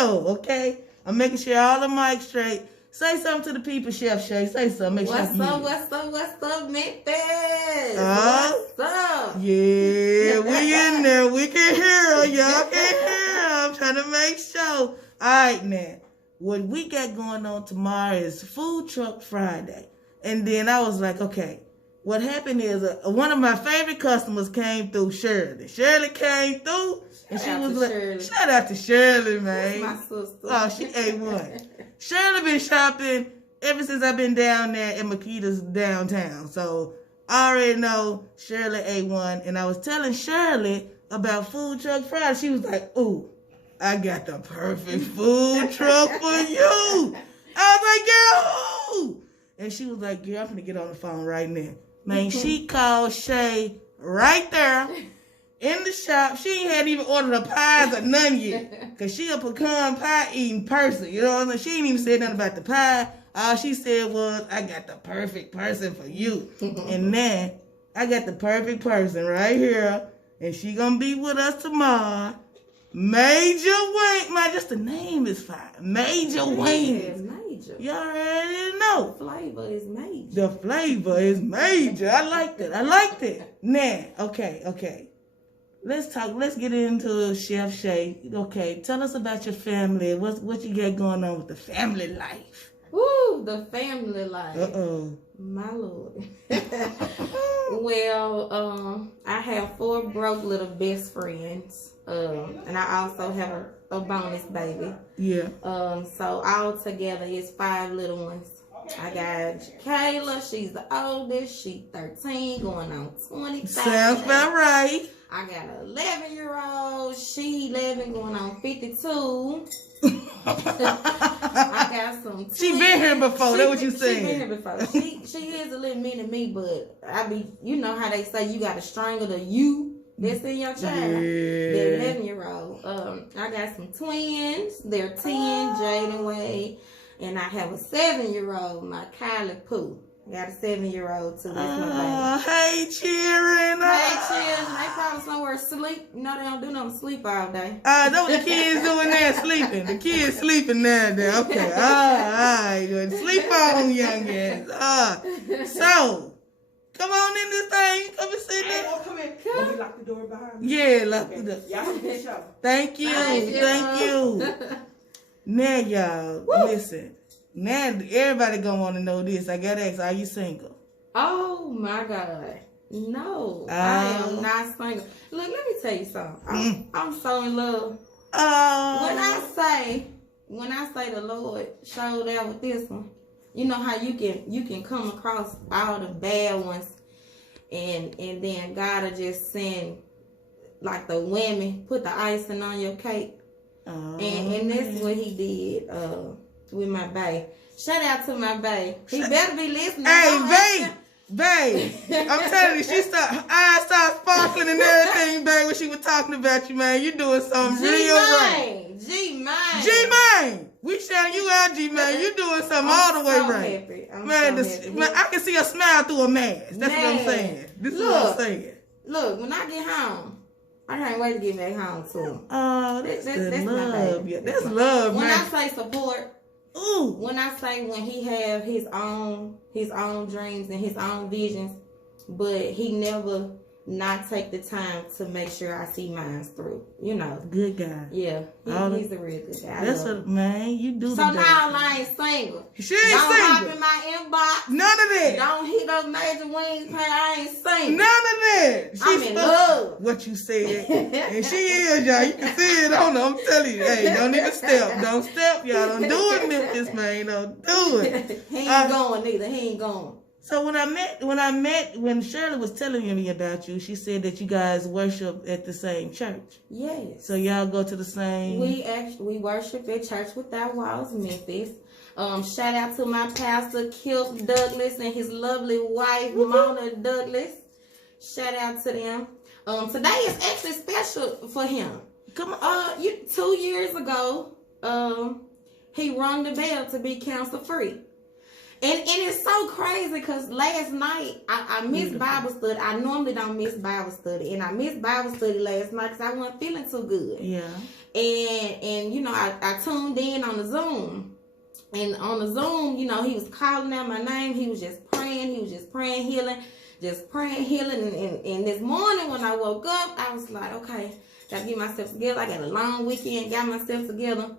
door, okay? I'm making sure all the mics straight. Say something to the people, Chef Shea. Say something. Make What's sure up, Memphis? What's up? Yeah, we in there. We can hear her. Y'all can hear her. I'm trying to make sure. All right, now. What we got going on tomorrow is Food Truck Friday. And then I was like, okay, what happened is one of my favorite customers came through, Shirley. Shirley came through, and she was like, shout out to Shirley, man. That's my sister. Oh, she A1. Shirley been shopping ever since I've been down there in Makeda's downtown. So I already know Shirley A1. And I was telling Shirley about Food Truck Friday. She was like, ooh, I got the perfect food truck for you. I was like, girl, who? And she was like, girl, I'm gonna get on the phone right now. Man, she called Shea right there in the shop. She hadn't even ordered her pies or none yet. Because she a pecan pie eating person. You know what I mean? She ain't even said nothing about the pie. All she said was, I got the perfect person for you. And then I got the perfect person right here. And she gonna be with us tomorrow. Major Wings. Man, just the name is fine. Major Wings. Major. You already know. The flavor is major. The flavor is major. I liked it. Now, okay. Let's talk. Let's get into Chef Shea. Okay, tell us about your family. What you got going on with the family life? Woo, the family life. Uh-oh. My Lord. Well, I have 4 broke little best friends. And I also have a bonus baby. Yeah. So all together it's 5 little ones. I got Kayla, she's the oldest. She's 13, going on 25. Sounds about right. I got an 11-year-old. She 11, going on 52. I got some twins. She been here before. That's what you saying. She been here before. She is a little mini me, but you know how they say you got to strangle the you that's in your child. Yeah. They're 11-year-old. I got some twins. They're 10, Jade and Wade. And I have a 7-year-old, my Kylie Pooh. I got a 7-year-old too. That's my baby. Hey, cheering. Hey, cheers. They probably somewhere asleep. You know they don't do nothing sleep all day. That's what the kids doing there, sleeping. The kids sleeping now. Okay. All right. Good. Sleep on, young ass. So, come on in this thing. Come and sit there. Come in. Let me lock the door behind me. Yeah, lock the door. Y'all have a good show. Thank you. Now, y'all, listen. Now, everybody gonna want to know this. I gotta ask, are you single? Oh, my God. No, I am not single. Look, let me tell you something. I'm so in love. When I say the Lord showed out with this one, you know how you can come across all the bad ones, and then God will just send like the women, put the icing on your cake. And that's what he did with my bae. Shout out to my bae. He better be listening. Hey, babe. I'm telling you, eyes start sparkling and everything, babe, when she was talking about you, man. You doing something real right. G-Man. We shouting you out, G-Man. You doing something all the way right. Man, I can see a smile through a mask. That's what I'm saying. This is what I'm saying. Look, when I get home, I can't wait to get back home to him. Oh, that's love. Yeah, that's love, when man. I say support, when I say when he have his own dreams and his own visions, but he never not take the time to make sure I see mine through. You know. Good guy. Yeah. He's a real good guy. That's what, man, you do. So now I ain't single. She ain't Don't single. hop in my inbox. None of that. Don't hit up Maja Wings. I ain't single. None of that. I'm in love. What you said. And she is, y'all. You can see it on her. I'm telling you. Hey, don't even step. Don't step, y'all. Don't do it, Memphis, man. Don't do it. He ain't going either. He ain't going. So when Shirley was telling me about you, she said that you guys worship at the same church. Yes. So y'all go to the same. We worship at Church Without Walls, Memphis. Shout out to my pastor, Kilp Douglas, and his lovely wife, Mona Douglas. Shout out to them. Today is actually special for him. Come on. 2 years ago, he rung the bell to be cancer free. And it's so crazy because last night I missed Bible study. I normally don't miss Bible study, and I missed Bible study last night because I wasn't feeling too good. Yeah. And I tuned in on the Zoom. And on the Zoom, he was calling out my name. He was just praying. He was just praying healing. Just praying healing. And this morning when I woke up, I was like, okay, got to get myself together. I got a long weekend, got myself together.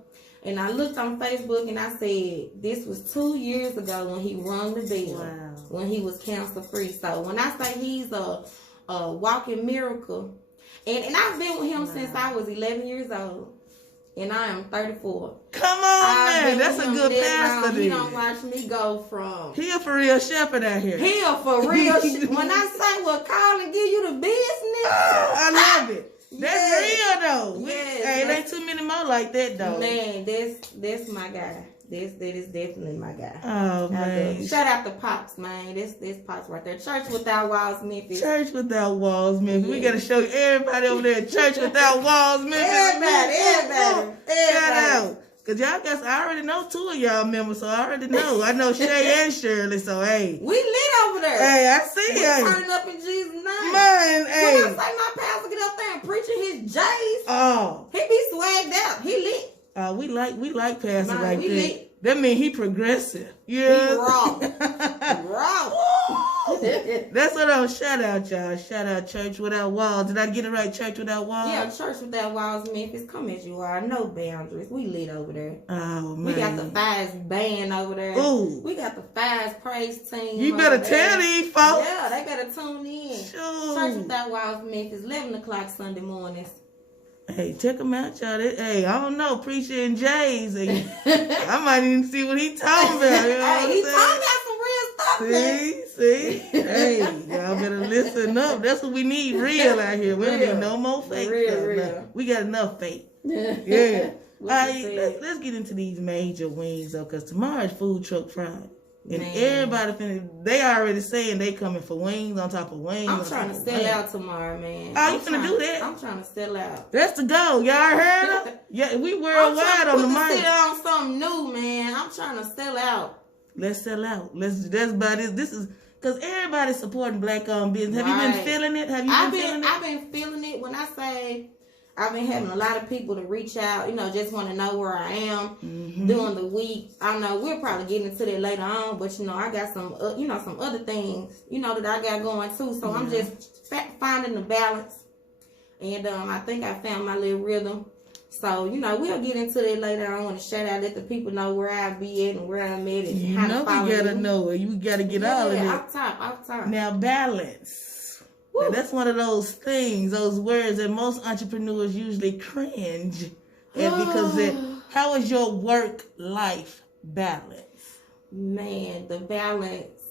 And I looked on Facebook and I said, this was 2 years ago when he rung the bell. Wow. When he was cancer free. So when I say he's a walking miracle, and I've been with him since I was 11 years old. And I am 34. Come on, man. That's a good pastor. He don't watch me go from. He a for real shepherd out here. He a for real. When I say, well, call and give you the business. I love it. That's real, though. Yes. Hey, it ain't too many more like that, though. Man, that's my guy. That is definitely my guy. Oh, man. Shout out to Pops, man. This Pops right there. Church Without Walls, Memphis. Church Without Walls, Memphis. Yeah. We got to show everybody over there Church Without Walls, Memphis. Everybody. Shout out. Because y'all guys, I already know 2 of y'all members, so I already know. I know Shea and Shirley, so hey. We lit over there. Hey, I see you. We turning up in Jesus' name. Man, hey. When I say my pastor get up there and preaching his J's, oh, he be swagged out. He lit. We like pastor Man, like we that. lit. That mean he progressive. Yeah. He raw. That's what I'm shout out, y'all. Shout out Church Without Walls. Did I get it right? Church Without Walls? Yeah, Church Without Walls, Memphis. Come as you are. No boundaries. We lit over there. Oh, man. We got the Fast band over there. Ooh. We got the Fast praise team. You better tell these folks. Yeah, they better tune in. Sure. Church Without Walls, Memphis. 11 o'clock Sunday mornings. Hey, check them out, y'all. Hey, I don't know, Preacher and Jay's. I might even see what he talking about. You know Hey, he talking about some real stuff, man. See? Hey, y'all better listen up. That's what we need, real out here. We don't need no more fake stuff. Real. We got enough fake. Yeah. All right, let's get into these major wings, though, because tomorrow's Food Truck Friday. And everybody, they already saying they coming for wings on top of wings. I'm trying to sell out tomorrow, man. Oh, you finna do that? I'm trying to sell out. That's the goal. Y'all heard her? Yeah, we worldwide on the mic. I'm trying to on something new, man. I'm trying to sell out. Let's sell out. That's about it. This is because everybody's supporting black-owned business. Have you been feeling it? I've been feeling it. When I say I've been having a lot of people to reach out, just want to know where I am during the week. I know we'll probably get into that later on, but I got some, some other things, that I got going too. So I'm just finding the balance, and I think I found my little rhythm. So we'll get into that later on. I want to shout out, let the people know where I be at and where I'm at, and how to follow we gotta know it. You gotta get all of it. Off top. Now balance. Now, that's one of those things, those words that most entrepreneurs usually cringe at because how is your work-life balance? Man, the balance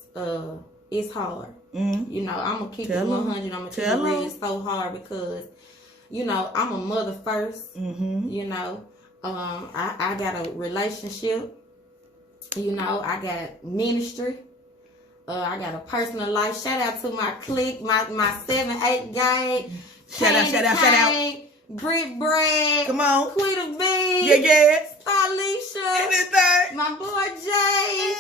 is hard. Mm-hmm. I'm going to keep it 100. I'm going to tell you it's so hard because, I'm a mother first. Mm-hmm. I got a relationship. I got ministry. I got a personal life. Shout out to my clique, my 7-8 gang. Shout out. Britt Brad. Come on. Quita B. Yeah. Starlisha. Anything. My boy Jay.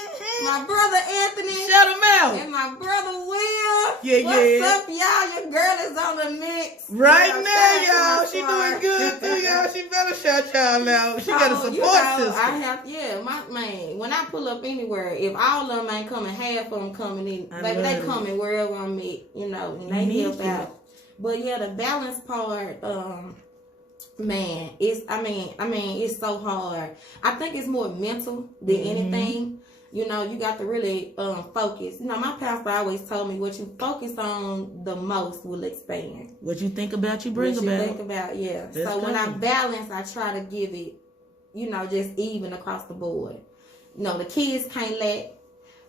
My brother Anthony. Shout him out. And my brother Will. What's up, y'all? Your girl is on the mix. Right now, y'all. She doing good too, y'all. She better shout y'all out. She got a support system. My man, when I pull up anywhere, if all of them ain't coming, half of them coming in. Baby, they coming wherever I'm at, and they help out. But yeah, the balance part, man, it's so hard. I think it's more mental than anything. You got to really focus. My pastor always told me what you focus on the most will expand. What you think about, you bring about. What you think about, yeah. That's so when I balance, I try to give it, just even across the board. The kids can't lack.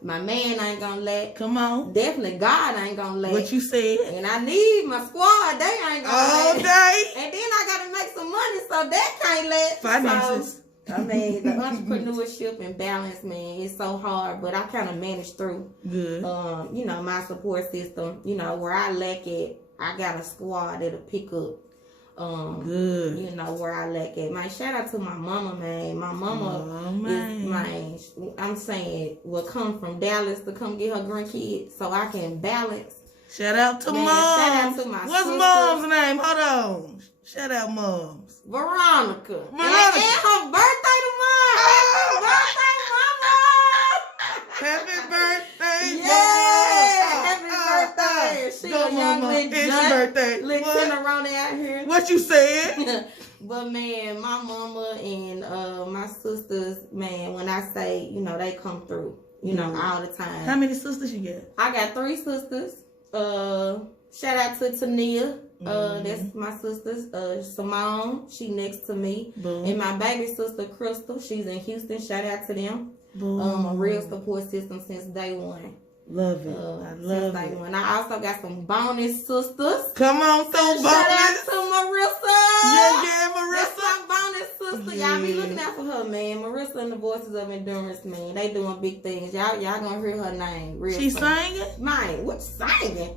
My man ain't gonna lack. Come on. Definitely God ain't gonna lack. What you said. And I need my squad. They ain't gonna lack. All day. And then I gotta make some money, so that can't lack. Finances. So, the entrepreneurship and balance, man, it's so hard, but I kind of managed through. Good. My support system, where I lack it, I got a squad that'll pick up. Good. Where I lack it. Man, shout out to my mama, man. My mama is, I'm saying, will come from Dallas to come get her grandkids so I can balance. Shout out to mom. Shout out to my What's mom's name? Hold on. Shout out moms. Veronica. And her It's your birthday. Little tenderoni out here. What you said? But man, my mama and my sisters, man, when I say, you know, they come through, you know, all the time. How many sisters you got? I got 3 sisters. Shout out to Tania. That's my sister. Simone, she next to me. Boom. And my baby sister, Crystal, she's in Houston. Shout out to them. Boom. A real support system since day one. Love it. I love it. One. I also got some bonus sisters. Come on, so bonus. Shout out to Marissa. Yeah, Marissa. That's my bonus sister. Y'all be looking out for her, man. Marissa and the Voices of Endurance, man. They doing big things. Y'all gonna hear her name. Real She soon. singing? Man, what singing?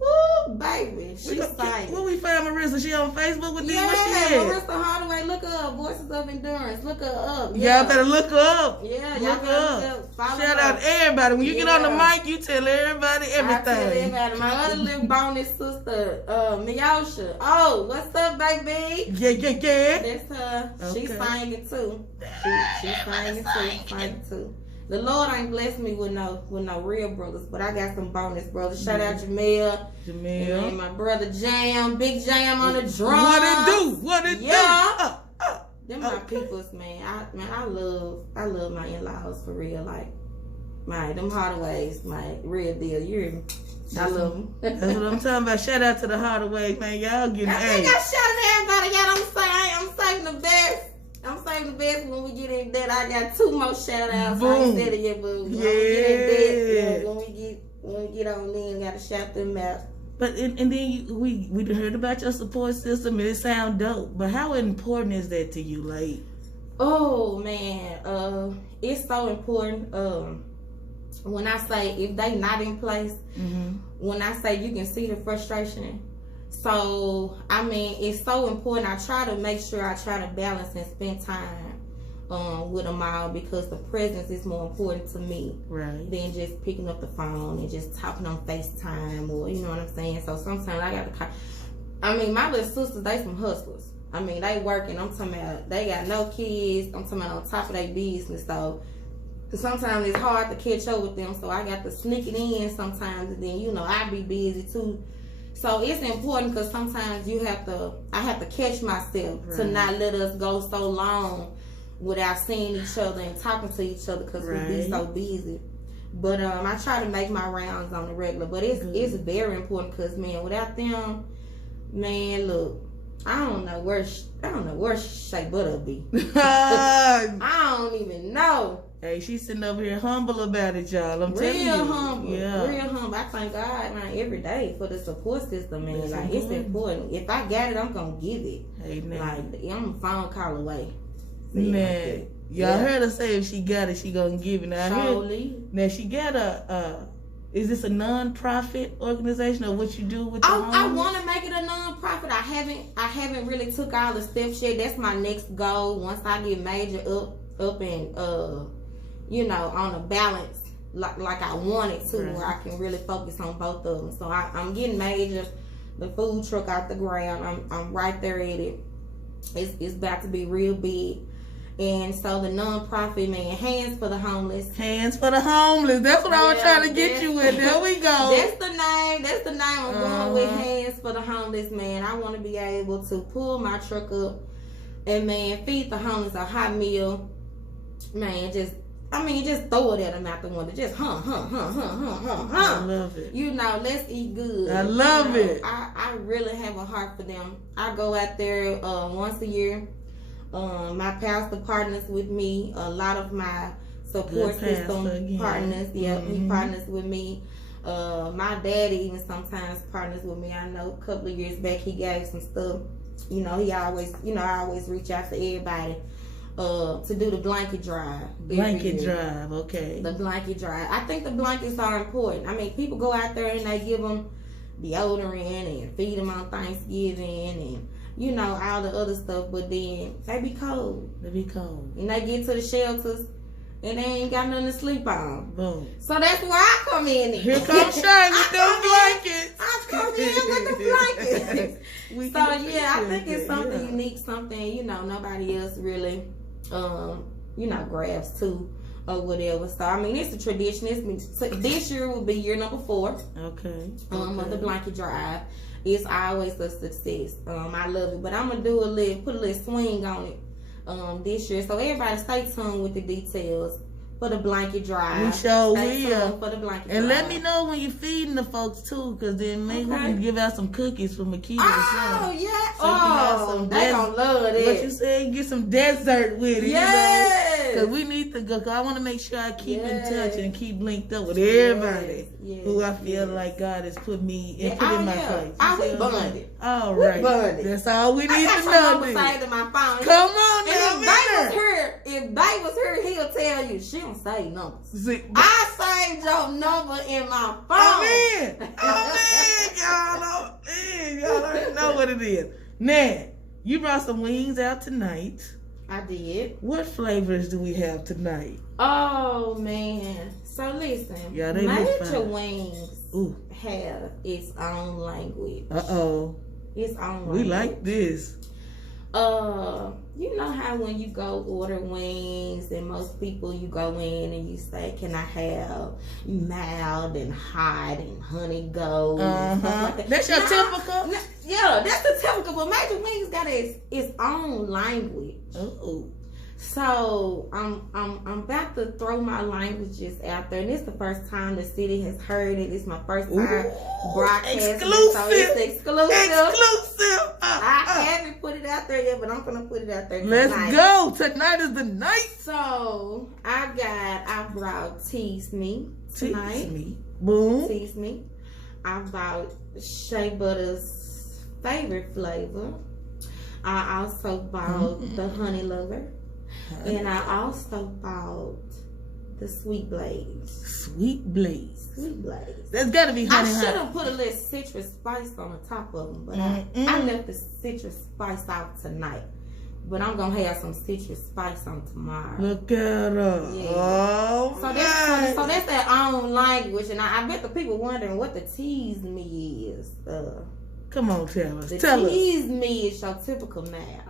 Woo, baby. She singing. Where we find Marissa? She on Facebook with these? Yeah, What she at? Marissa Hardaway. Look her up. Voices of Endurance. Look her up. Y'all better look her up. Yeah, y'all look better follow Shout her. out to everybody. When you get on the mic, you tell everybody everything. I tell everybody. My other little bonus sister, Miyosha. Oh, what's up, baby? Yeah. That's her. Okay. She's singing too. She's singing too. The Lord ain't blessed me with no real brothers, but I got some bonus brothers. Shout out Jamel. And my brother Jam, Big Jam on the drums. What it do? Yeah. Them my peoples, man. I love my in-laws for real. Like, them Hardaways, my real deal. You hear me? I love them. That's what I'm talking about. Shout out to the Hardaways, man. Y'all getting I think I shouted everybody. Y'all, I'm saving the best. I'm saving the best when we get in that. I got 2 more shout outs. I ain't said it yet, but when we get in that, when we get on in, gotta shout them out. But and then we heard about your support system and it sound dope. But how important is that to you? Like, oh man, it's so important. When I say if they not in place, when I say you can see the frustration. So, I mean, it's so important. I try to make sure I try to balance and spend time with them all because the presence is more important to me than just picking up the phone and just talking on FaceTime or, you know what I'm saying? So, sometimes I got to... I mean, my little sisters, they some hustlers. I mean, they working. I'm talking about they got no kids. I'm talking about on top of their business. So, sometimes it's hard to catch up with them. So, I got to sneak it in sometimes. And then, you know, I be busy too. So it's important because sometimes I have to catch myself to not let us go so long without seeing each other and talking to each other because we be so busy. But I try to make my rounds on the regular. But it's very important because, man, without them, man, look, I don't know where Shea Butter be. I don't even know. Hey, she's sitting over here humble about it, y'all. I'm telling you. Real humble. Yeah. Real humble. I thank God, man, every day for the support system, man. It's important. If I got it, I'm going to give it. Amen. Like, I'm a phone call away. Man, y'all heard her say if she got it, she going to give it. Now, she got is this a non-profit organization or what you do with the homeless? I want to make it a non-profit. I haven't really took all the steps yet. That's my next goal. Once I get major up and you know, on a balance like I wanted to, where I can really focus on both of them. So I'm getting major, the food truck out the ground. I'm right there at it. It's about to be real big. And so the non-profit, man, Hands for the Homeless. Hands for the Homeless. That's what I was trying to get you with. There we go. That's the name. I'm going with Hands for the Homeless, man. I want to be able to pull my truck up and, man, feed the homeless a hot meal. Man, just throw it at them out the window. Just I love it. You know, let's eat good. I love it. I really have a heart for them. I go out there once a year. My pastor partners with me. A lot of my support system partners. Yeah, he partners with me. My daddy even sometimes partners with me. I know a couple of years back he gave some stuff. You know, I always reach out to everybody. To do the blanket drive. Okay. The blanket drive. I think the blankets are important. I mean, people go out there and they give them deodorant and feed them on Thanksgiving and, you know, all the other stuff. But then they be cold. And they get to the shelters and they ain't got nothing to sleep on. Boom. So that's where I come in. Here comes Shea with them blankets. I come in with the blankets. I think it's something unique, something, you know, nobody else really, you know, grabs to. or whatever. So I mean, it's a tradition. This year will be year number 4. Okay. Of the blanket drive. It's always a success. I love it, but I'm gonna put a little swing on it this year. So everybody stay tuned with the details for the blanket drive. We sure stay will. tuned for the blanket and drive. let me know when you're feeding the folks too, because then maybe we Okay. can give out some cookies for Makeda. Oh yeah. So you can have Oh, some they gonna love What it. you say? Get some dessert with it. Yes. Because we need to go. Cause I want to make sure I keep in Yes. touch and keep linked up with everybody Yes. who I feel Yes. like God has put me Yeah. put in my yeah. place. Oh, You we see what I'm saying? bonded. All We right. bonded. That's all we need I to got know. your number then. saved in my phone. Come on And now, if Bay was here, he'll tell you she don't save numbers. See, I saved your number in my phone. oh man, y'all already know what it is. Now, you brought some wings out tonight. I did. What flavors do we have tonight? Oh man. So listen, Yeah, they look Maja fine. Wings Ooh, have its own language. uh-oh. Its own language. We like this. You know how when you go order wings and most people you go in and you say, can I have mild and hot and honey gold and stuff like that. That's your typical? Yeah, that's the typical, but Maja Wings got its own language. Oh. So I'm about to throw my languages out there, and it's the first time the city has heard it. It's my first time broadcasting. Exclusive. So it's exclusive. Exclusive. I haven't put it out there yet, but I'm gonna put it out there Let's tonight. go. Tonight is the night. So I brought Tease Me tonight. Tease me. Boom. Tease Me. I bought Shea Butter's favorite flavor. I also bought the Honey Lover. And I also bought the Sweet Blaze. Sweet Blaze. Sweet Blaze. There's got to be honey I should hot. have put a little citrus spice on the top of them, but I left the citrus spice out tonight. But I'm going to have some citrus spice on tomorrow. Look at her. Yeah. Oh, So that's their own language. And I bet the people wondering what the Tease Me is. Come on, tell us. The Tell us. Tease Me is your typical mail.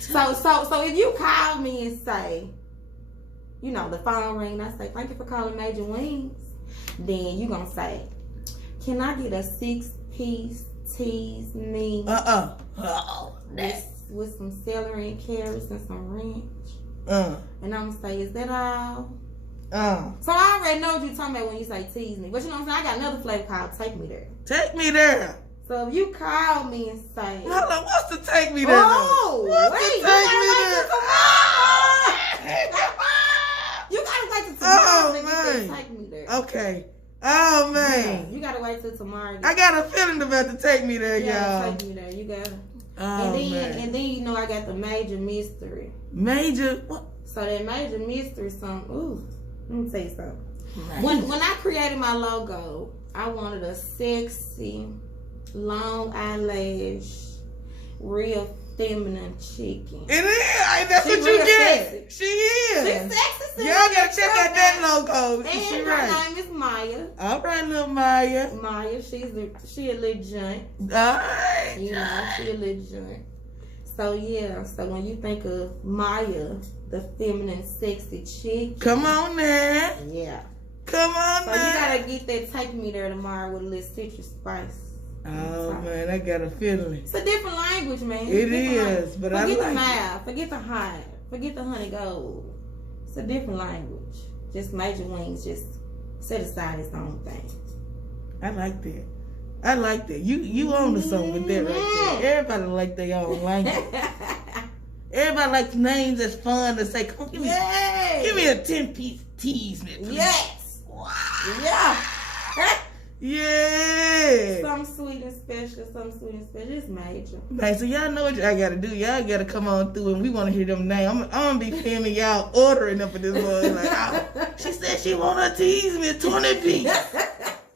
So if you call me and say, you know, the phone ring, and I say, thank you for calling Maja Wings, then you gonna say, can I get a 6-piece Tease Me with some celery and carrots and some ranch? And I'm gonna say, is that all? So I already know what you're talking about when you say Tease Me. But you know what I'm saying? I got another flavor called Take Me There. Take me there. So if you call me and say, Hold on, what's the take me there? oh, What's wait, the you gotta wait till Oh, tomorrow. You gotta wait till tomorrow to get that Take Me There. Okay. Oh man. You gotta wait till tomorrow. I got a feeling about to take me there, y'all. Take Me There. You gotta. Oh, And then you know I got the Major Mystery. Major. What? So that Major Mystery song. Ooh, let me tell you something. When I created my logo, I wanted a sexy, long eyelash, real feminine chicken. It is. That's She what you real get. sexy. She is. She's sexy. Y'all gotta check out that logo. And She her right. name is Maya. All right, little Maya. Maya, she a little joint. All right. You know, she a little joint. So yeah, so when you think of Maya, the feminine, sexy chick. Come on now. Yeah. Come on So now. you gotta get that Take Me There tomorrow with a little citrus spice. Oh man, I got a feeling. It's a different language, man. It is, but I forget like the it. mild, forget the hot, forget the honey gold. It's a different language. Just Maja Wings just set aside its own thing. I like that. I like that. You own to something with that right there. Everybody like their own language. Everybody likes names that's fun to say. Come give me a 10-piece Tease Me, please. Yes. Wow. Yeah. Yeah. Some sweet and special. It's major. Man, so y'all know what y'all gotta do. Y'all gotta come on through and we wanna hear them names. I'm gonna be filming y'all ordering them for this one. Like, oh, she said she wanna Tease Me 20-piece.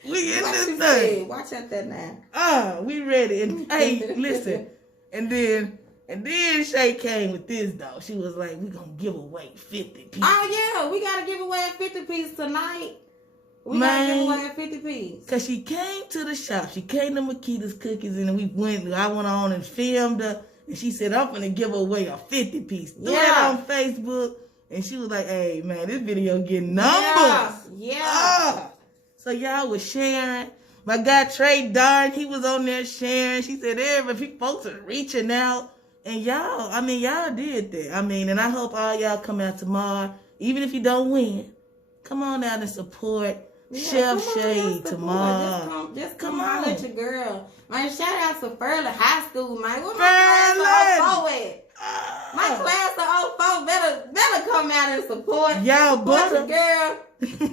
We in this thing. Watch out that now. We ready. And hey, listen. And then Shea came with this though. She was like, we gonna give away 50 pieces. Oh yeah, we gotta give away a 50 piece tonight. We gotta give away a 50 piece. Cause she came to the shop. She came to Makeda's Cookies and I went on and filmed her. And she said, I'm gonna give away a 50 piece. Throw it on Facebook. And she was like, hey, man, this video getting numbers. Yeah. So y'all was sharing. My guy Trey Darn, he was on there sharing. She said, everybody, folks are reaching out. And y'all did that. And I hope all y'all come out tomorrow. Even if you don't win, come on out and support Chef Shea tomorrow. Just come holler at your girl. Man, shout out to Furley High School, man. Where my class of 04 at? My class of 04 better come out and support. Y'all butter. Girl.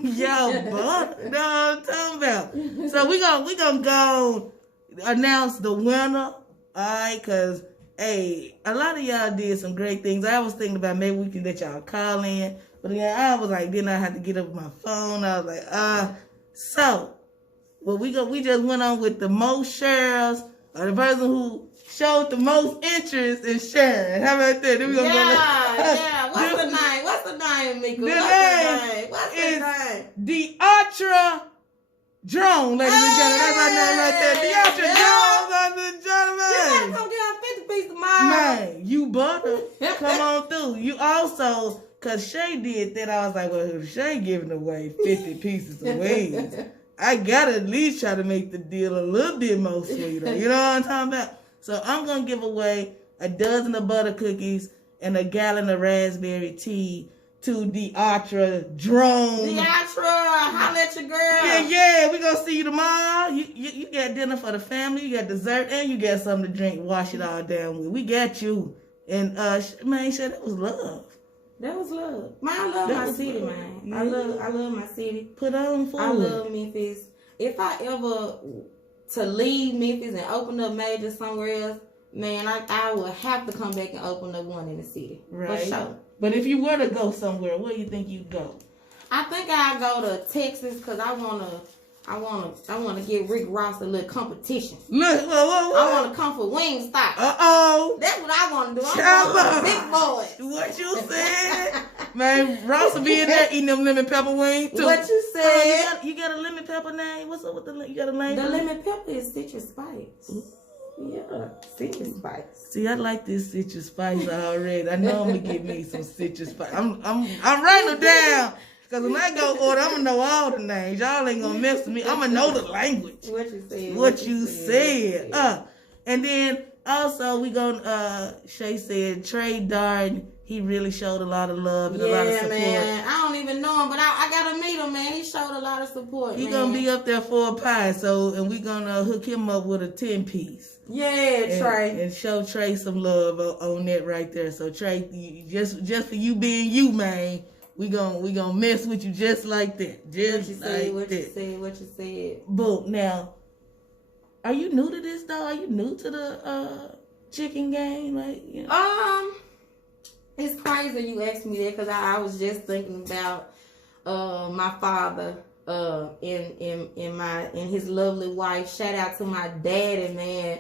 Y'all butter. No, I'm talking about. So we gonna go announce the winner. All right, because, hey, a lot of y'all did some great things. I was thinking about maybe we can let y'all call in. But yeah, I was like, then I had to get up my phone. I was like, so, well, we just went on with the most shares, or the person who showed the most interest in sharing. How about that? Then we gonna yeah. What's the name, Mika? What's the name? The Ultra Drone, ladies and gentlemen. That's our name right there. The Ultra Drone, ladies and gentlemen. You gotta come get on 50 pieces tomorrow. Man, you butter. Come on through. You also... Because Shea did that, I was like, well, if Shea giving away 50 pieces of wings, I got to at least try to make the deal a little bit more sweeter. You know what I'm talking about? So I'm going to give away a dozen of butter cookies and a gallon of raspberry tea to the Ultra Drone. The Ultra, holla at your girl. Yeah, we're going to see you tomorrow. You got dinner for the family, you got dessert, and you got something to drink. Wash it all down with. We got you. And, man, Shea, that was love. That was love. Man, I love my city, man. Yeah. I love my city. Put on forward. I love Memphis. If I ever to leave Memphis and open up major somewhere else, man, I would have to come back and open up one in the city. Right. For sure. But if you were to go somewhere, where do you think you'd go? I think I'd go to Texas because I wanna give Rick Ross a little competition. Look, I wanna come for Wingstop. That's what I wanna do. I'm big boy. What you said? Man, Ross will be in there eating them lemon pepper wings too. What you said? You got a lemon pepper name? What's up with you got a name? The lemon pepper is citrus spice. Yeah, citrus spice. See, I like this citrus spice already. I know I'm gonna get me some citrus spice. I'm writing them down. Because when I go order, I'm going to know all the names. Y'all ain't going to mess with me. I'm going to know the language. What you said. And then also we going to, Shea said, Trey Darden, he really showed a lot of love and a lot of support. Man. I don't even know him, but I got to meet him, man. He showed a lot of support, He going to be up there for a pie, and we going to hook him up with a 10-piece. Yeah, Trey. And show Trey some love on that right there. So, Trey, just for you being you, man, we gonna mess with you just like that. What you said. Boom. Now, are you new to this though? Are you new to the chicken game? Like, you know? It's crazy you asked me that because I was just thinking about my father and his lovely wife. Shout out to my daddy, man.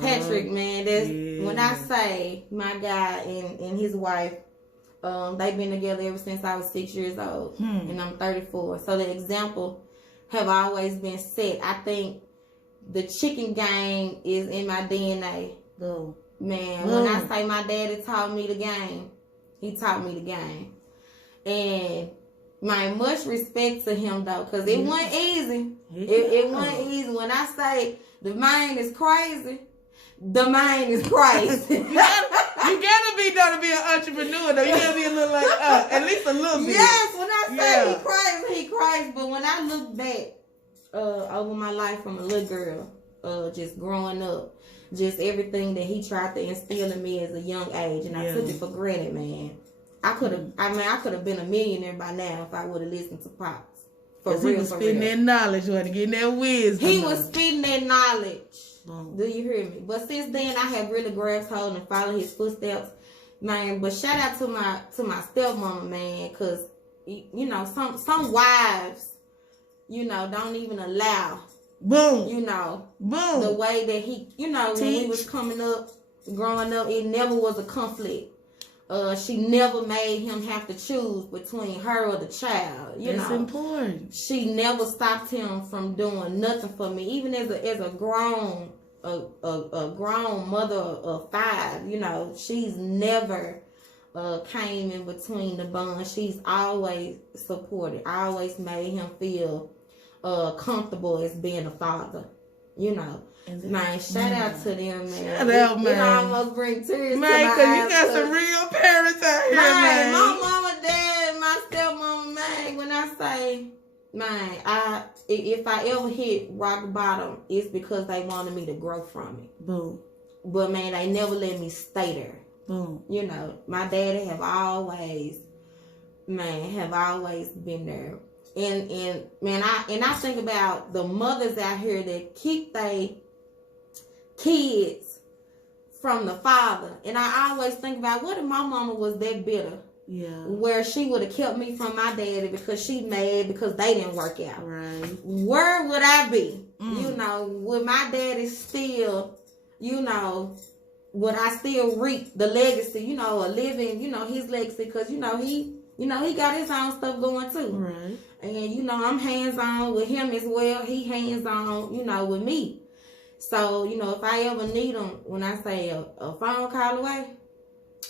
Patrick, man. That's when I say my guy and his wife. They've been together ever since I was 6 years old, and I'm 34. So the example have always been set. I think the chicken game is in my DNA. Oh. Man, when I say my daddy taught me the game, he taught me the game. And my much respect to him, though, because it wasn't easy. It wasn't easy. When I say the mind is crazy, the mind is crazy. You gotta be done to be an entrepreneur, though. You gotta be a little like, at least a little bit. Yes, when I say he crazy. But when I look back over my life from a little girl, just growing up, just everything that he tried to instill in me as a young age, and I took it for granted, man. I could have been a millionaire by now if I would have listened to Pops. He was spitting that knowledge, getting that wisdom. He was spitting that knowledge. Do you hear me? But since then, I have really grasped hold and followed his footsteps, man. But shout out to my stepmama, man, because you know some wives, you know, don't even allow, you know, the way that he, you know, when we was growing up, it never was a conflict. She never made him have to choose between her or the child. That's important. She never stopped him from doing nothing for me, even as a grown mother of 5. You know, she's never came in between the bond. She's always supported, always made him feel comfortable as being a father. You know. Man, shout out to them, man. Shout out, man. It almost brings tears to my Man, eyes. because you got some real parents out here, man. My mama, dad, my stepmama, man, when I say, man, if I ever hit rock bottom, it's because they wanted me to grow from it. Boom. But, man, they never let me stay there. Boom. You know, my daddy have always been there. And man, I think about the mothers out here that keep their kids from the father. And I always think about, what if my mama was that bitter? Yeah. Where she would have kept me from my daddy because she mad because they didn't work out. Right. Where would I be? You know, would my daddy still, you know, would I still reap the legacy, you know, or living, you know, his legacy? Because, you know, he got his own stuff going too. Right. And, you know, I'm hands-on with him as well. He hands-on, you know, with me. So, you know, if I ever need him, when I say a phone call away,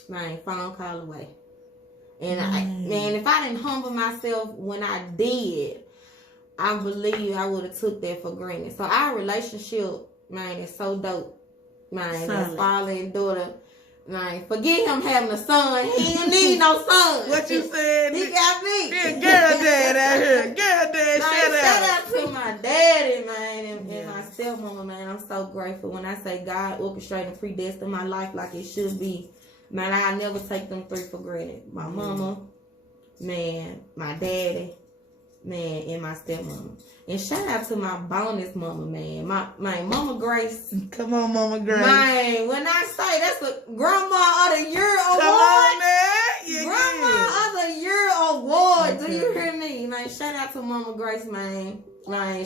man, phone call away. And, man, if I didn't humble myself when I did, I believe I would have took that for granted. So our relationship, man, is so dope. Man, as father and daughter. Man, forget him having a son. He don't need no son. What you said? He got me. Girl dad out here. Girl dad, Shout out to my daddy, man, and my stepmama, man. I'm so grateful. When I say God orchestrated and predestined my life like it should be, man, I never take them three for granted. My mama, man, my daddy, man, and my stepmama. And shout out to my bonus mama, man. My Mama Grace. Come on, Mama Grace. Man, when I say that's a Grandma of the Year award. Come on, man. Yeah, Grandma of the Year award. Do you hear me? Man, shout out to Mama Grace, man. Man,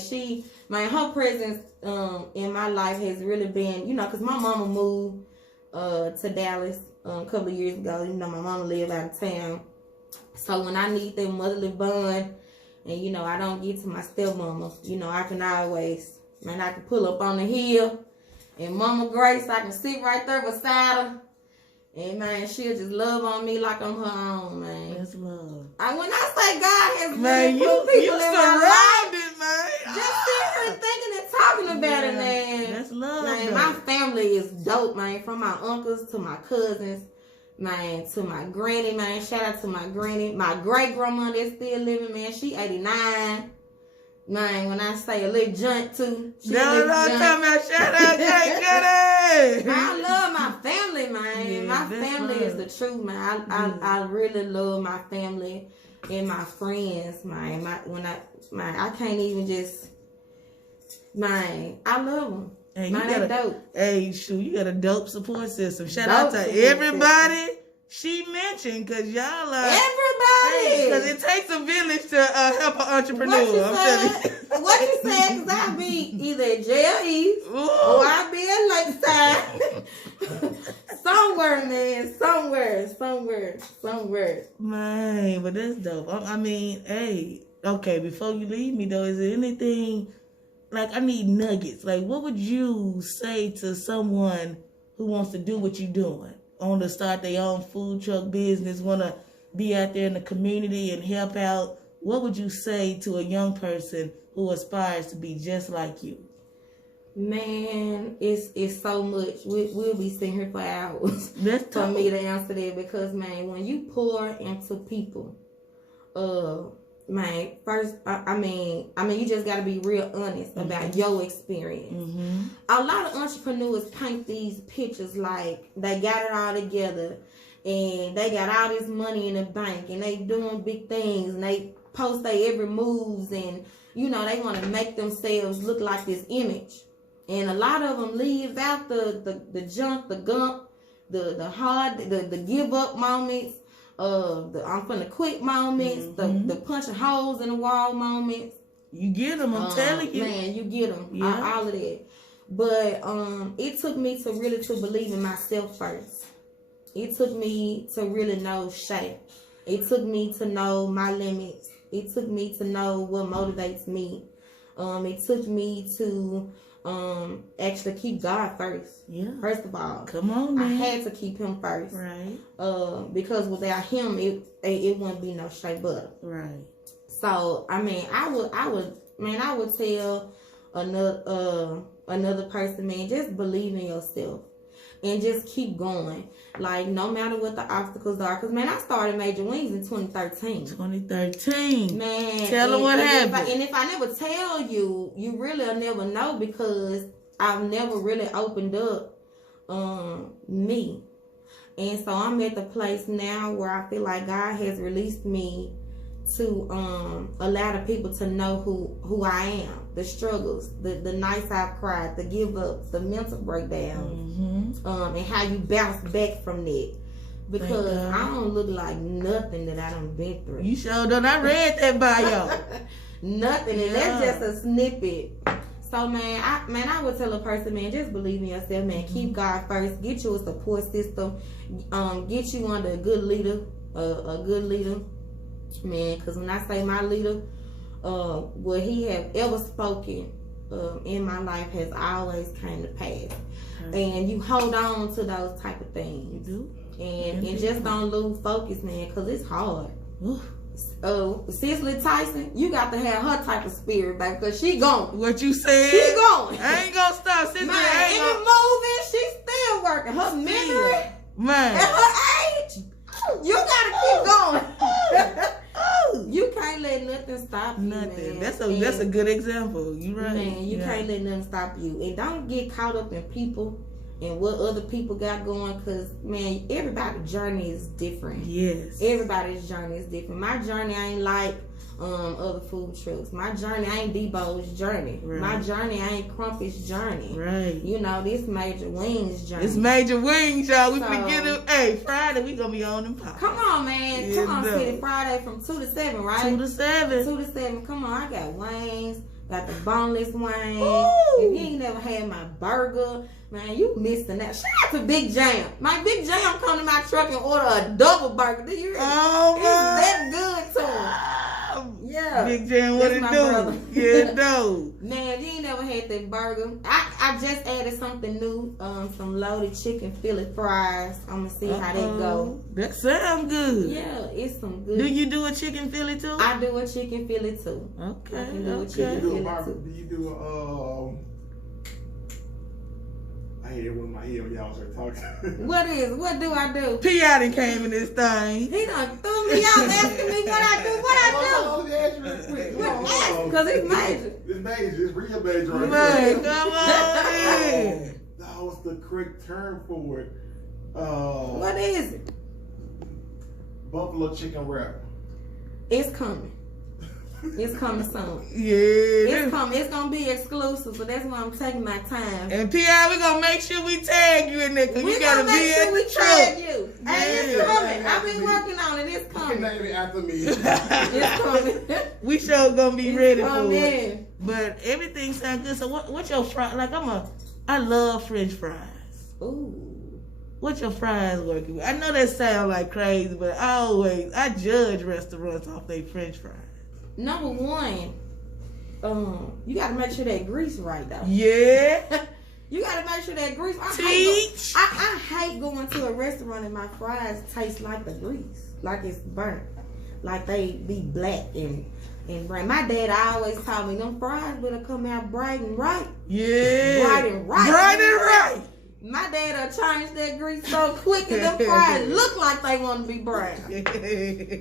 her presence in my life has really been, you know, because my mama moved to Dallas a couple of years ago. You know, my mama lived out of town. So when I need that motherly bond, and, you know, I don't get to my stepmama, you know, I can always, man, I can pull up on the hill. And Mama Grace, I can sit right there beside her. And, man, she'll just love on me like I'm her own, man. That's love. When I say God has man, really put people in my life, man. just sit here thinking and talking about it, man. That's love, man. though. My family is dope, man. From my uncles to my cousins. Man, to my granny, man. Shout out to my granny. My great-grandma that's still living, man. She 89. Man, when I say a little junt, too. No, talking about shout out great-granny. I love my family, man. Yeah, my family is the truth, man. I really love my family and my friends, man. I can't even just, man, I love them. Hey, man, dope. Hey, shoot, you got a dope support system. Shout out to everybody she mentioned, because y'all are... Everybody! Because it takes a village to help an entrepreneur. What you said, because I'll be either at Jail East or I'll be at Lakeside. Somewhere, man. Somewhere. Man, but that's dope. I mean, hey, okay, before you leave me, though, is there anything... Like, I need nuggets. Like, what would you say to someone who wants to do what you're doing? Want to start their own food truck business, want to be out there in the community and help out? What would you say to a young person who aspires to be just like you? Man, it's so much. We'll be sitting here for hours for me to answer that, because, man, when you pour into people, man, first, I mean, you just got to be real honest about your experience. Mm-hmm. A lot of entrepreneurs paint these pictures like they got it all together and they got all this money in the bank and they doing big things and they post their every moves and, you know, they want to make themselves look like this image. And a lot of them leave out the junk, the gump, the hard, the give up moments. I'm finna quit moments, the punching holes in the wall moments. You get them, I'm telling you. Man, you get them, all of that. But it took me to really believe in myself first. It took me to really know Shea. It took me to know my limits. It took me to know what motivates me. It took me to actually keep God first. Yeah. First of all, Come on, man. I had to keep him first. Right. Because without him, it wouldn't be no shea butter. Right. So I mean, I would tell another person, man, just believe in yourself and just keep going. Like, no matter what the obstacles are. Because, man, I started Maja Wings in 2013. 2013. Man. Tell them what happened. And if I never tell you, you really will never know, because I've never really opened up me. And so I'm at the place now where I feel like God has released me to allow the people to know who I am, the struggles, the nights I've cried, the give ups, the mental breakdowns, and how you bounce back from that. Because I don't look like nothing that I done been through. You sure done. I read that bio. Nothing, and that's just a snippet. So man, I would tell a person, man, just believe in yourself, man. Keep God first. Get you a support system. Get you under a good leader, man. Because when I say my leader, what he have ever spoken in my life has always came to pass. And you hold on to those type of things. You do. And just don't lose focus, man, because it's hard. Cicely Tyson, you got to have her type of spirit, baby, because she going. What you said? She going. I ain't gonna stop. Cicely, Man, in the movie, she's still working. Her memory, man, at her age, you gotta keep going. You can't let nothing stop you, nothing. Man. That's a good example. You right. Man, you can't let nothing stop you. And don't get caught up in people and what other people got going, because, man, everybody's journey is different. Yes. Everybody's journey is different. My journey ain't like other food trucks. My journey ain't Debo's journey. Right. My journey ain't Crumpet's journey. Right. You know, this Maja Wings journey. It's Maja Wings, y'all. We forget it. Hey, Friday we gonna be on them pop. Come on, man. Yeah, Come on, no. City. Friday from 2 to 7, right? 2 to 7. 2 to 7. Come on, I got wings. Got the boneless wings. Ooh. If you ain't never had my burger, man, you missing that. Shout out to Big Jam. My Big Jam come to my truck and order a double burger. Do you hear me? Oh, It's that good to him. Yeah. Big Jam, what That's it my do? brother. Yeah, no. Man, you ain't never had that burger. I just added something new, some loaded chicken Philly fries. I'm gonna see how that go. That sound good. Yeah, it's some good. Do you do a chicken Philly too? I do a chicken Philly too. Okay. I can do a Okay. chicken Do Philly a too. do you do I hear it with my ear when y'all start talking. What do I do? P.I. done came in this thing. He done threw me out asking me what I do. What I Hold on, let me ask you real quick. do? Because it's major. It's major. It's real major right Man, here. come on in. That was the correct term for it. What is it? Buffalo chicken wrap. It's coming. It's coming soon. Yeah. It's coming. It's gonna be exclusive, so that's why I'm taking my time. And P.I., we gonna make sure we tag you in there, because We you gotta gonna be make at sure we the tag truck. you. Yeah. Hey, it's coming. I've been working on it. It's You can coming. name it after me. It's coming. We sure gonna be ready for it. Coming. But everything sounds good. So what's your fries? Like I love French fries. Ooh. What's your fries working with? I know that sound like crazy, but I judge restaurants off their French fries. Number one, you gotta make sure that grease right though. Yeah. You gotta make sure that grease. Teach. I hate going to a restaurant and my fries taste like the grease, like it's burnt, like they be black and brown. My dad always told me them fries better come out bright and right. Yeah. Bright and right. Bright and right. My dad changed that grease so quick and them fries look like they want to be brown.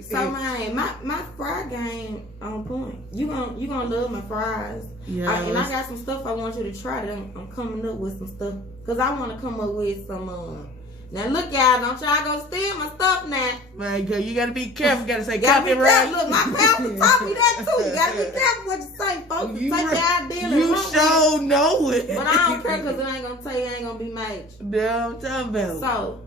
So man, my fry game on point. You gonna love my fries. Yeah. And I got some stuff I want you to try. That I'm coming up with some stuff because I want to come up with some. Now look, y'all, don't y'all go steal my stuff now. Man, girl, you gotta be careful. You gotta say Gotta be copyright. careful. Look, my pastor taught me that too. You gotta be careful what you say, folks. You Take the idea and You run with sure know it. it. But I don't care because it ain't gonna tell you it ain't gonna be major. Yeah, I'm talking about. So,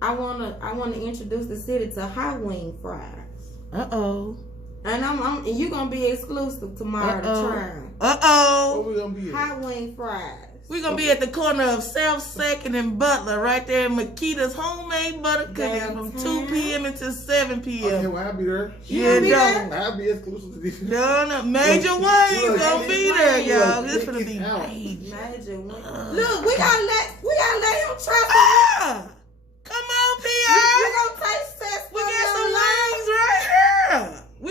I wanna introduce the city to high wing fries, Uh-oh. and and you gonna be exclusive tomorrow to try 'em. Uh-oh. What we gonna be? High wing fries. We're going to be at the corner of South 2nd and Butler, right there in Makeda's homemade butter cookies from 2 p.m. until 7 p.m. Okay, well, I'll be there. Yeah, no. I'll be exclusive to this. No, Major Wings gonna be there, y'all. This gonna be Major major. Wings. Look, we gotta let him try some. Ah, come on, We PR. gonna taste test. We got some wings right here. We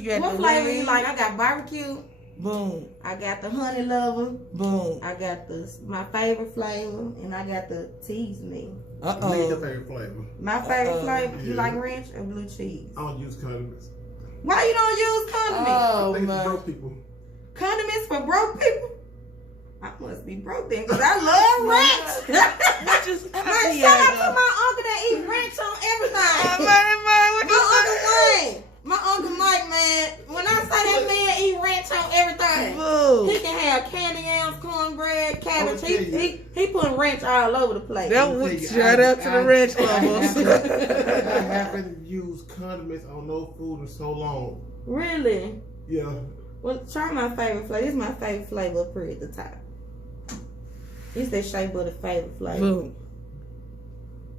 got What the flavor you wings. like? I got barbecue. Boom, I got the honey lover. boom. I got my favorite flavor, and I got the tease me. What's your favorite flavor? My favorite flavor. You Yeah. like ranch or blue cheese? I don't use condiments. Why you don't use condiments? Oh I think it's my. broke people. Condiments for broke people? I must be broke then, because I love ranch. What you say? Man, shout out to my uncle that eat ranch on everything. What you My Uncle say? Wayne. My Uncle Mike, man. When I say that man eat ranch on everything, Boo. he can have candy yams, cornbread, cabbage. I'ma tell you. He putting ranch all over the place. That would shout out to the ranch lovers. I haven't used condiments on no food in so long. Really? Yeah. Well, try my favorite flavor. This is my favorite flavor up here at the top. It's that Shea Butter favorite flavor. Boom.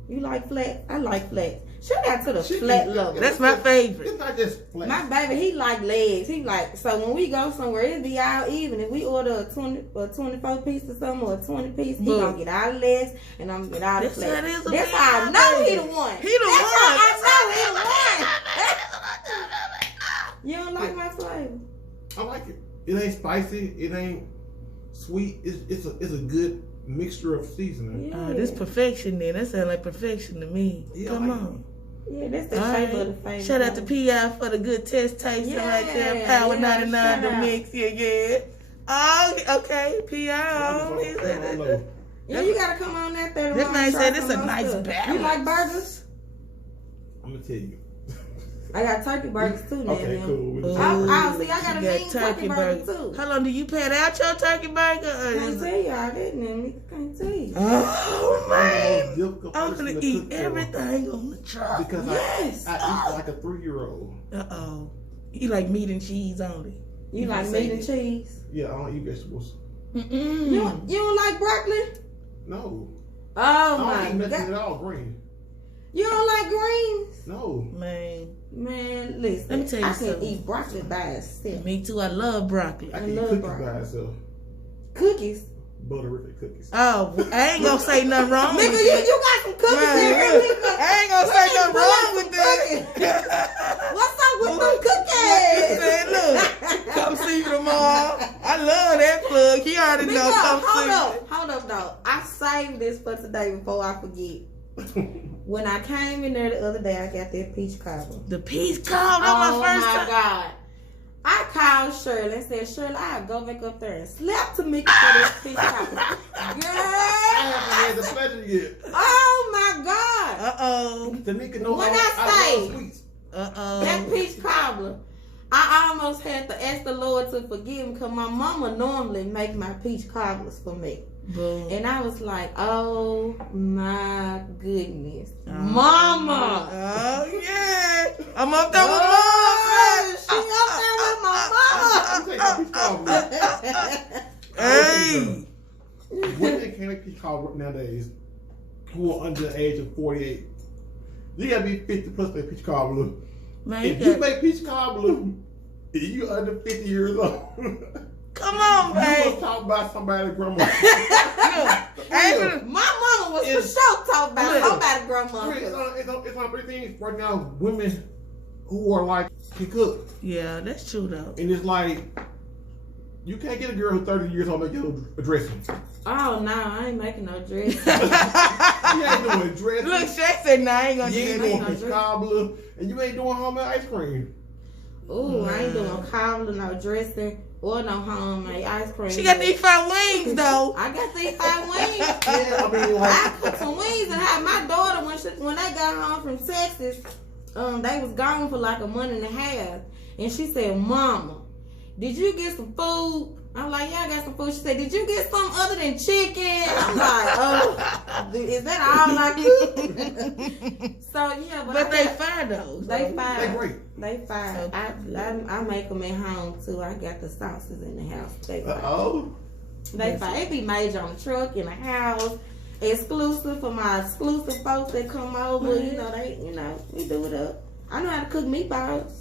You like flat? I like flat. Shout out to the Chicken. flat lover. That's my favorite. It's not just flat. My baby, he like legs. He like, so when we go somewhere, it be all even. If we order a 24 piece or something, or a 20 piece, he Boom. gonna get all the legs and I'm gonna get all the That's how flat. it is with That's me, how I my know baby. he the one. He the That's one. how I know he the one. You don't like my flavor? I like it. It ain't spicy. It ain't sweet. It's a good mixture of seasoning. Yeah. This perfection then. That sound like perfection to me. Yeah, Come I like on. Yeah, that's the All Shea right. Butter favorite. Shout out to flavor. PI for the good test tasting right there. Yeah, Power yeah, 99 shout the out. mix. Yeah. Oh, okay. PI. He said that. Yeah, you gotta come on out there. This tomorrow man and said try it's some a more nice stuff. balance. You like burgers? I'm gonna tell you. I got turkey burgers too now. Okay, cool. Ooh, I see. I got a she mean turkey burger too. How long do you pat out your turkey burger? Or Can't is tell it- you all that, man. Can't tell you. Oh man, Difficult I'm person gonna to eat cook for everything on the truck. because Yes. I eat like a 3-year-old. He like meat and cheese only. You like meat and cheese? Yeah, I don't eat vegetables. Mm-mm. You don't like broccoli? No, Oh I don't my eat nothing god! at all green. You don't like greens? No. Man, Man, listen. Let me tell you I can something. eat broccoli by itself. me too. I love broccoli. I can eat love cookies broccoli. by itself. Cookies. Butterific cookies. Oh, I ain't gonna say nothing wrong Nigga, with you it. got some cookies Man, in here. look, nigga. I ain't gonna say nothing wrong with Cookies. that. What's up with them Man, cookies? look, come see you tomorrow. I love that plug. He already know. Come see. Hold up, though. I saved this for today before I forget. When I came in there the other day, I got that peach cobbler. The peach cobbler. That Oh my first my time. God. I called Shirley and said, Shirley, I'll go back up there and slap Tamika for this peach cobbler. I haven't had Girl. the pleasure yet. Oh my God. Uh-oh. Tanika knows When I I love say- sweets. Uh-oh. That peach cobbler. I almost had to ask the Lord to forgive me because my mama normally make my peach cobblers for me. Boom. And I was like, oh my goodness. Mama. Oh, yeah. I'm up there with Oh, mom. she up there with my mama. I'm taking a peach cobbler. Hey. Women can't make peach cobbler nowadays who are under the age of 48. You gotta be 50 plus to make peach cobbler. Man, If you make peach cobbler, and you under 50 years old, come on, you babe. must talk about somebody's grandma. Look, My mama was for It's- sure talking about Look. somebody's grandma. It's on 3 things right now. Women who are like can cook, yeah, that's true though. and it's like you can't get a girl who's 30 years old make you a dressing. Oh no, I ain't making no dress. You ain't doing dressing. Look, Shaq said, "Nah, I ain't gonna You do ain't that." doing peach cobbler, and you ain't doing homemade ice cream. Ooh, I ain't doing cobbler, no dressing, or no homemade ice cream. She got these 5 wings though. I got these 5 wings. Yeah, I mean, I like, cooked some wings and had my daughter when they got home from Texas. They was gone for like a month and a half, and she said, "Mama, did you get some food?" I'm like, yeah, I got some food. She said, did you get something other than chicken? I'm like, oh, is that all I cook? So, yeah. But they fine, though. They fine. They great. They fine. So, I make them at home, too. I got the sauces in the house. They fine. Oh. They fine. It be made on the truck, in the house. Exclusive for my exclusive folks that come over. We do it up. I know how to cook meatballs.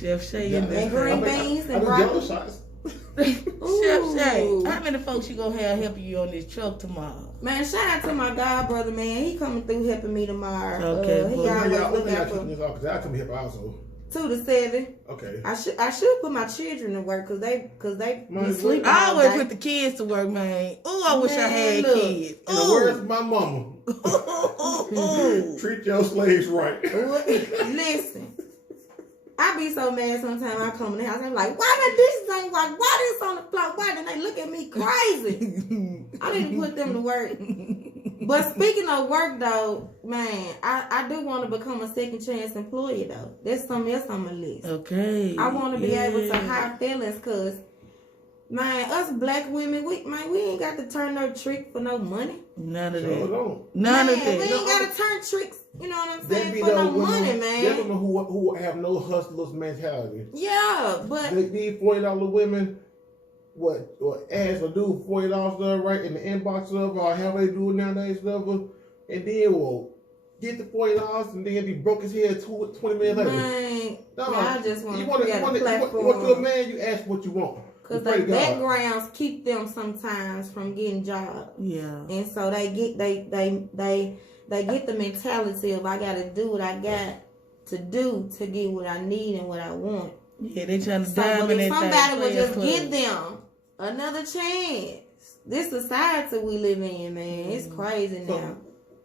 Chef Shea and green beans and broccoli. Chef Shea, how many folks you gonna have helping you on this truck tomorrow? Man, shout out to my god brother, man. He coming through helping me tomorrow. Okay, he always look out for because I come here also. 2 to 7. Okay. I should put my children to work because they be sleeping. I always put the kids to work, man. Oh, I wish I had kids. In the words of my mama, treat your slaves right. Listen, I be so mad sometimes I come in the house. I'm like, why the dishes ain't washed? Why this on the floor? Why did they look at me crazy? I need to put them to work. But speaking of work, though, man, I do want to become a second chance employee, though. That's something else on my list. Okay. I want to be able to hire feelings, because, man, us black women, we ain't got to turn no trick for no money. None of that. None of that. We ain't got to turn tricks, you know what I'm saying, for no money, man. There's women who have no hustlers mentality. Yeah, but... These $40 women... What ask or do $40 stuff right in the inbox of or how they do it nowadays stuff, and then will get the $40 and then be broke as hell 20 minutes later. Man, I just want to create a platform. You want to a man, you ask what you want. Because their backgrounds keep them sometimes from getting jobs. Yeah. And so they get the mentality of I gotta do what I got to do to get what I need and what I want. Yeah, they trying to dominate. So somebody would just give them another chance. This society we live in, man, it's crazy now.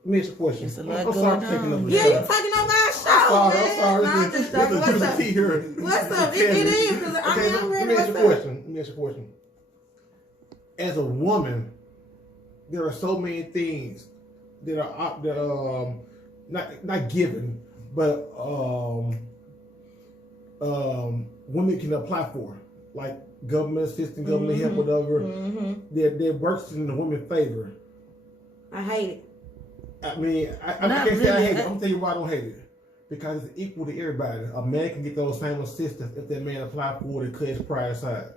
Miss question. I'm sorry taking over. Yeah, you taking over our show, man. I'm sorry. What's up? It is, because I'm ready. Let me ask you a question. As a woman, there are so many things that are not given, but women can apply for, like government assistance, government help, whatever. That works in the women's favor. I hate it. I mean, I can't say I hate it. I'm telling you why I don't hate it. Because it's equal to everybody. A man can get those same assistance if that man apply for it and cut his pride aside.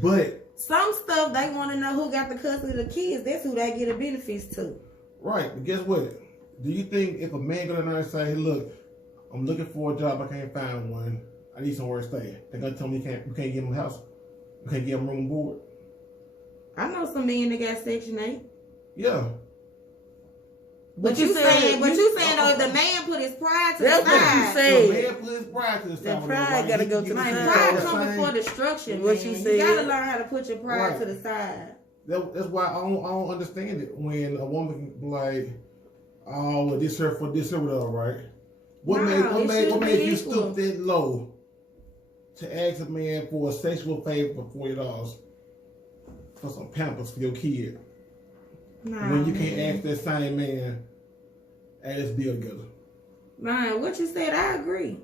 But some stuff they want to know who got the custody of the kids. That's who they get the benefits to. Right, but guess what? Do you think if a man go down there and say, "Hey, look, I'm looking for a job, I can't find one. I need somewhere to stay," they're gonna tell me you can't give him a house, you can't give him room and board? I know some men that got Section 8. Yeah. But you saying though, if the man put his pride to the side. That's what you said. The man put his pride to the side. That pride gotta go to the side. Pride comes before destruction. What you said. You gotta learn how to put your pride to the side. That's why I don't understand it when a woman like, "Oh, well, this her for this or whatever," right? What made you stoop that low to ask a man for a sexual favor for $40 for some Pampers for your kid? When you can't ask that same man, let's deal together. Man, what you said, I agree.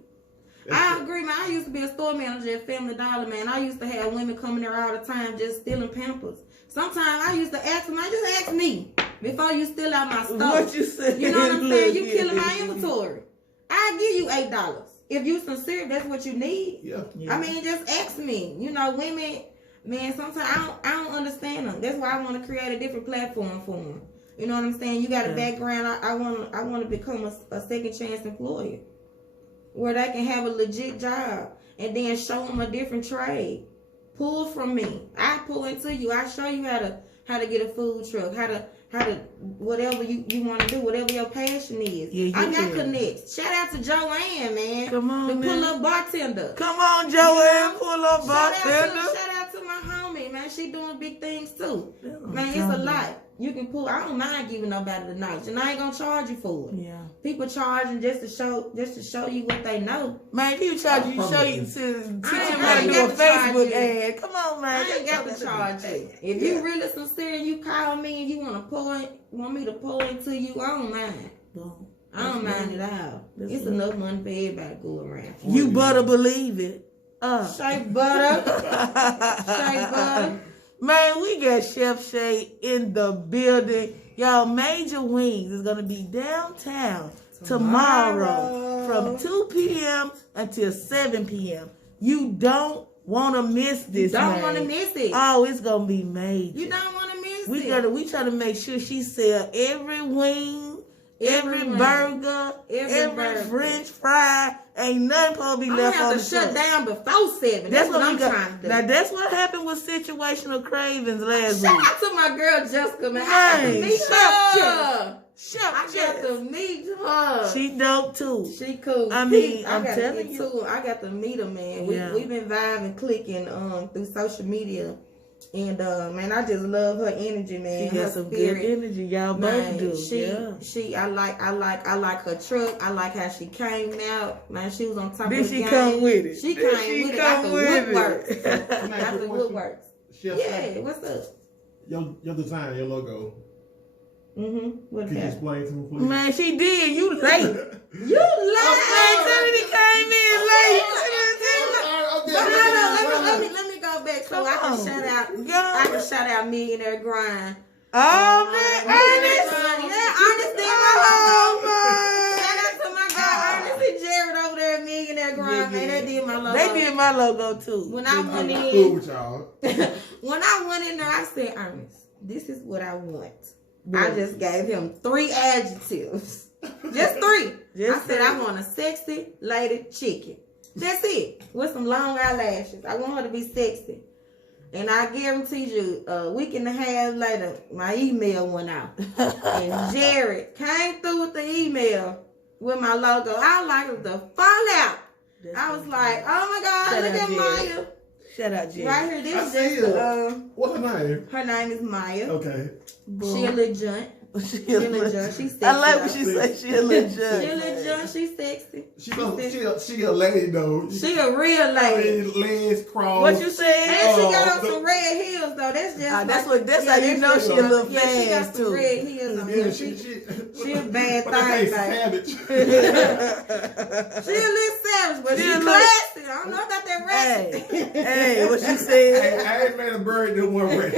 I agree, man. I used to be a store manager at Family Dollar, man. I used to have women coming there all the time just stealing Pampers. Sometimes I used to ask them, just ask me before you steal out my store. What you said? You know what I'm saying? You killing my inventory. I'll give you $8. If you sincere, that's what you need. Yeah. I mean, just ask me. You know, women, man, sometimes I don't understand them. That's why I want to create a different platform for them. You know what I'm saying? You got a background. I want to become a second chance employer where they can have a legit job and then show them a different trade. Pull from me. I pull into you. I show you how to get a food truck, how to whatever you want to do, whatever your passion is. I got connects. Shout out to Joanne, man. Come on, the pull up bartender. Come on, Joanne, pull up bartender. Shout out to my homie, man. She doing big things too. Man, it's a lot. You can pull. I don't mind giving nobody the knowledge, and I ain't gonna charge you for it. Yeah. People charging just to show you what they know. Man, people charge you to show you to teach them how to do a Facebook ad. Come on, man. I ain't got to charge you. If you really sincere, you call me and you want me to pour into you, I don't mind. I don't mind at all. It's enough money for everybody to go around. You better believe it. Shea butter. Shea butter. Man, we got Chef Shea in the building. Y'all, Maja Wings is going to be downtown tomorrow from 2 p.m. until 7 p.m. You don't want to miss this, Don't want to miss it. Oh, it's going to be major. You don't want to miss We try to make sure she sell every wing, every burger, every French fry. Ain't nothing supposed to be left on the show. Shut down before 7. That's what I'm trying to do. Now that's what happened with situational cravings last week. Shout out to my girl Jessica, man. I got to meet her. She dope too. She cool. I mean, I'm telling you. I got to meet her, man. We've been vibing, clicking through social media. And man, I just love her energy, man. She got some good energy. Y'all both do. I like her truck. I like how she came out. Man, she was on top of the game. Did she come with it? She came with it like the woodworks. Like the woodworks. Yeah, what's up? Your design, your logo. What Can you explain to me, please? Man, she did. You late. You late. Somebody came in late. Let me go back so I can shout out Millionaire Grind. Oh man, Ernest. Ernest did my logo. Shout out to my guy Ernest and Jared over there at Millionaire Grind. Man, they did my logo. They did my logo too. When I went in, when I went in there, I said, Ernest, this is what I want. I just gave him 3 adjectives. Just 3. I said, I want a sexy lady chicken. That's it. With some long eyelashes. I want her to be sexy. And I guarantee you, a week and a half later, my email went out. And Jared came through with the email with my logo. I was like, the fallout. I was like, oh my God, look at Maya. Shout out, Jared. Right here, this is what's her name? Her name is Maya. Okay. She a little junt. She a little junt. She's sexy. I like what she said. She a little junt. She a little junt. She's sexy. She a lady though. She a real lady. Legs crossed. What you saying? And she got on some red heels though. That's just that's how you know she a little fast she got some too. red heels on. Yeah, she a bad thing. She a little savage, but she classy. I don't know about that ratchet. Hey, what she said? I ain't made a bird that one way.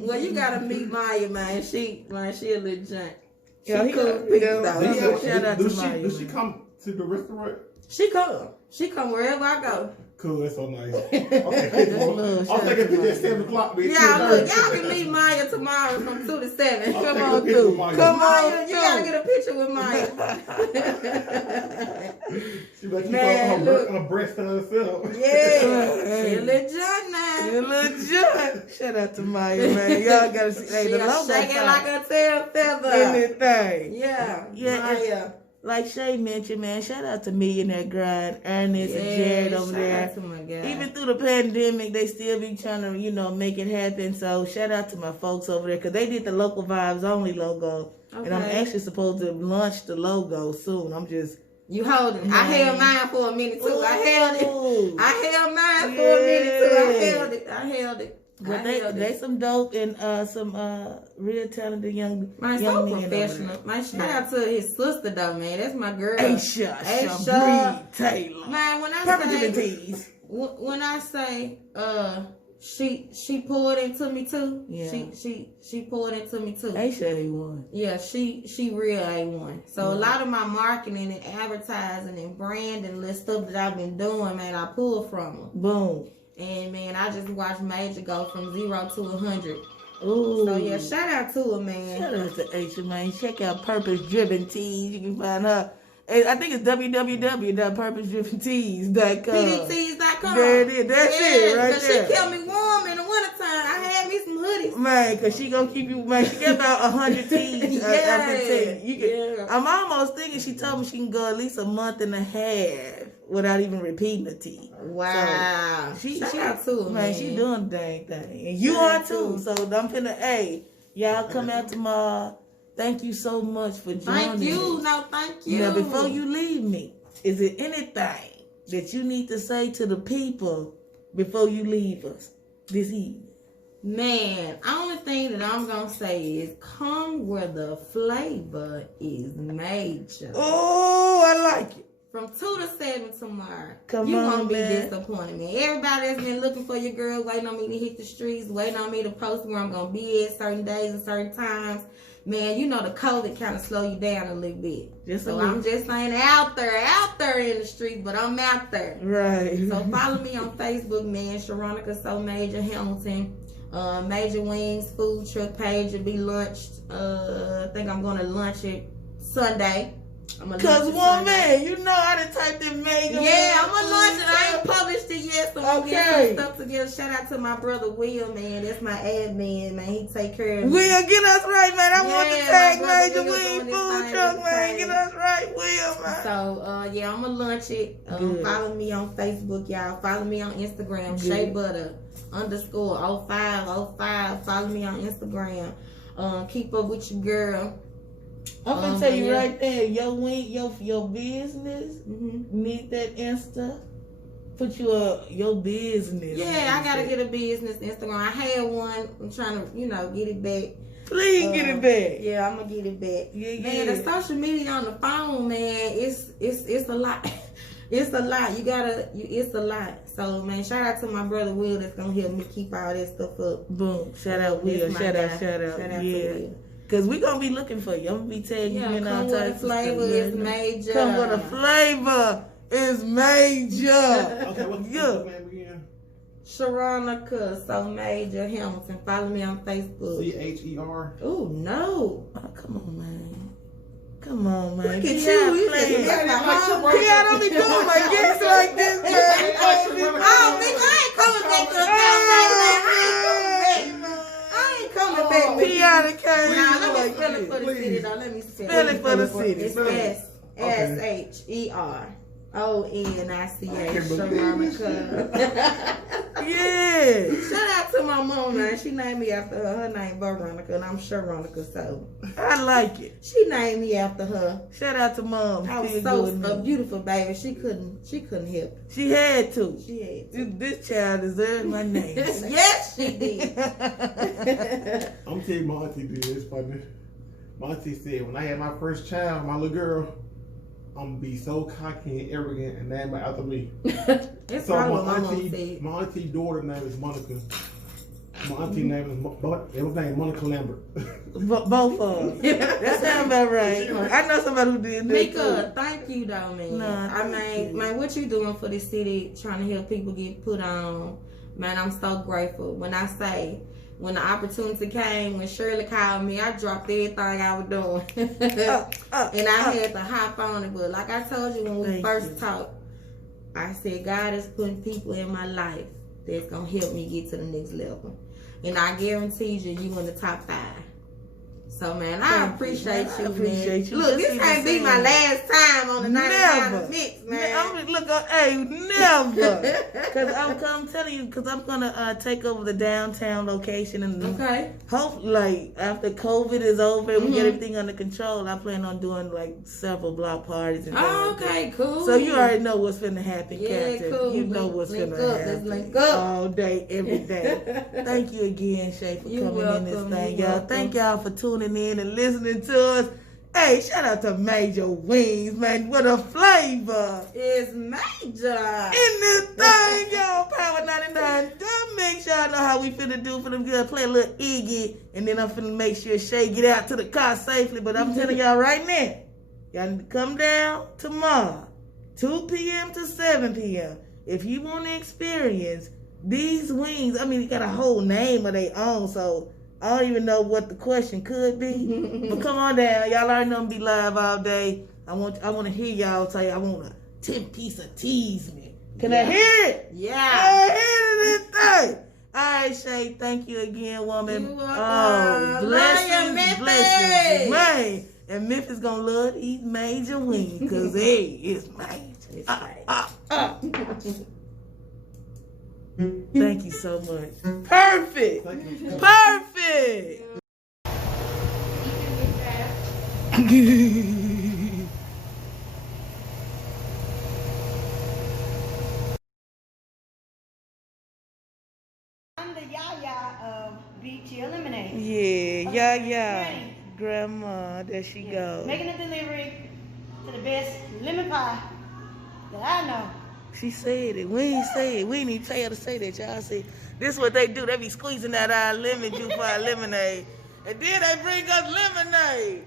Well, you gotta meet Maya, man. She a little giant. Shout out to Maya. Does she come to the restaurant? She come wherever I go. Cool, that's so nice. Okay, I'm thinking it's just 7 o'clock. Yeah, look, y'all can meet Maya tomorrow from 2 to 7. Come on through. Come on, you gotta get a picture with Maya. She like her breast to herself. Yeah, she a little junk now. She a little junk. Shout out to Maya, man. Y'all gotta see. Hey, the logo shaking like a tail feather. Anything. Yeah, Maya. Like Shea mentioned, man, shout out to Millionaire Grind, Ernest and Jared over there. To my God. Even through the pandemic, they still be trying to, make it happen. So shout out to my folks over there because they did the Local Vibes Only logo. Okay. And I'm actually supposed to launch the logo soon. I'm just... You holding it. I held mine for a minute too. I held mine for a minute too. I held it. But they some dope and some real talented young men. Professional. My shout out to his sister though, man. That's my girl. Aisha Breed Taylor. Man, when I say she poured into me too. Yeah. She poured into me too. Aisha A1. Yeah, she real A1. So a lot of my marketing and advertising and branding and stuff that I've been doing, man, I pull from her. Boom. And man, I just watched Major go from 0 to 100. Ooh. So yeah, shout out to her, man. Shout out to Aisha, man. Check out Purpose Driven Tees. You can find her. I think it's www.purposedriventees.com. PDTees.com. There it is. That's it right there. She kept me warm in the wintertime. I had me some hoodies. Man, because she going to keep you, man. She got about 100 tees. I'm almost thinking she told me she can go at least a month and a half without even repeating the tea. Wow. So shout out to her, man. She doing the dang thing. And you are too. So I'm finna, y'all come out tomorrow. Thank you so much for joining Thank you. No, thank you. Now, before you leave me, is there anything that you need to say to the people before you leave us this evening? Man, only thing that I'm going to say is come where the flavor is major. Oh, I like it. from 2 to 7 tomorrow. Come you on, won't be man. disappointed, man. Everybody that's been looking for your girl, waiting on me to hit the streets, waiting on me to post where I'm gonna be at certain days and certain times. Man, you know the COVID kind of slow you down a little bit. I'm just saying out there in the streets, but I'm out there. Right. So follow me on Facebook, man. Sharonica So Major Hamilton. Maja Wings food truck page will be launched. I think I'm gonna launch it Sunday. Cause woman, you know I done typed in Major. Yeah, I'm gonna launch it. I ain't published it yet, so I'm getting some stuff together. Shout out to my brother Will, man. That's my admin, man. He take care of me. Will, get us right, man. I want to tag Major Wings Food Truck, man. Get us right, Will, man. So, yeah, I'm gonna launch it. Follow me on Facebook, y'all. Follow me on Instagram, Shea Butter _0505. Follow me on Instagram. Keep up with your girl. I'm gonna tell you right there, your business need that Insta. Put your business. Yeah, I gotta get a business Instagram. I had one. I'm trying to, get it back. Please get it back. Yeah, I'm gonna get it back. Yeah. Man, the social media on the phone, man, it's a lot. It's a lot. It's a lot. So, man, shout out to my brother Will that's gonna help me keep all that stuff up. Boom. Shout out Will. Shout out. Shout out to Will. Cause we gonna be looking for you. I'm gonna be tagging you in our types of flavor is major. Come with a flavor is major. Okay, what's the name again? Sharonica So Major Hamilton. Follow me on Facebook. CHER. Oh no! Oh, come on, man. Come on, man. Look at you. Don't be doing my gigs like this, man. I ain't coming back to the coming back. Tiana came. Now, let me spell it for the city, though. Let me spell it for the city. It's SHERONICA. Sharonica. Yeah. Shout out to my mom, man. She named me after her. Her name Veronica, and I'm Sharonica. So I like it. she named me after her. Shout out to mom. I was a beautiful baby. She couldn't help it. She had to. This child deserves my name. Yes, she did. I'm telling you, my auntie did this funny. My auntie said, when I had my first child, my little girl, I'm gonna be so cocky and arrogant and name it after me. That's So probably what my mom said. my auntie daughter name is Monica. My auntie name is Monica Lambert. Both of them. That sounds about right. I know somebody who did that. Mika, thank you though, man. Nah, man, what you doing for the city, trying to help people get put on, man, I'm so grateful. When the opportunity came, when Shirley called me, I dropped everything I was doing. And I had to hop on it. But like I told you when we first talked, I said, God is putting people in my life that's going to help me get to the next level. And I guarantee you in the top 5. So, man, I appreciate you, man. Look, this can't be my last time on the 99 Mix, man. Never. Because I'm telling you, because I'm going to take over the downtown location. And hopefully, after COVID is over and we get everything under control, I plan on doing, several block parties. And cool. So you already know what's finna happen, Captain. Cool. You know what's finna happen. Let's link up. All day, every day. Thank you again, Shea, for coming in this thing, y'all. Thank y'all for tuning in and listening to us. Hey, shout out to Maja Wings, man. What a flavor. It's major. In this thing, y'all. Power 99. Don't make sure y'all know how we finna do for them good. Play a little Iggy. And then I'm finna make sure Shea get out to the car safely. But I'm telling y'all right now, y'all need to come down tomorrow, 2 p.m. to 7 p.m. If you want to experience these wings, I mean, it got a whole name of their own, so I don't even know what the question could be. But come on down. Y'all already know I'm be live all day. I want to hear y'all say, I want a 10-piece of tease me. Can I hear it? Yeah. I hear this thing. All right, Shea, thank you again, woman. You welcome. Oh, blessings. Man. And Memphis gonna love these major wings, because hey, it's major. Thank you so much. Perfect. Perfect. I'm the Yaya of BT Eliminate. Yeah. Grandma, there she goes. Making a delivery to the best lemon pie that I know. She said it. We ain't say it. We ain't even tell her to say that. Y'all see, this is what they do. They be squeezing out our lemon juice for our lemonade. And then they bring us lemonade.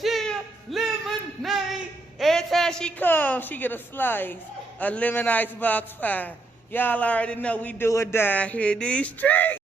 Chill lemonade. Every time she comes, she get a slice of lemon icebox pie. Y'all already know we do or die here in these streets.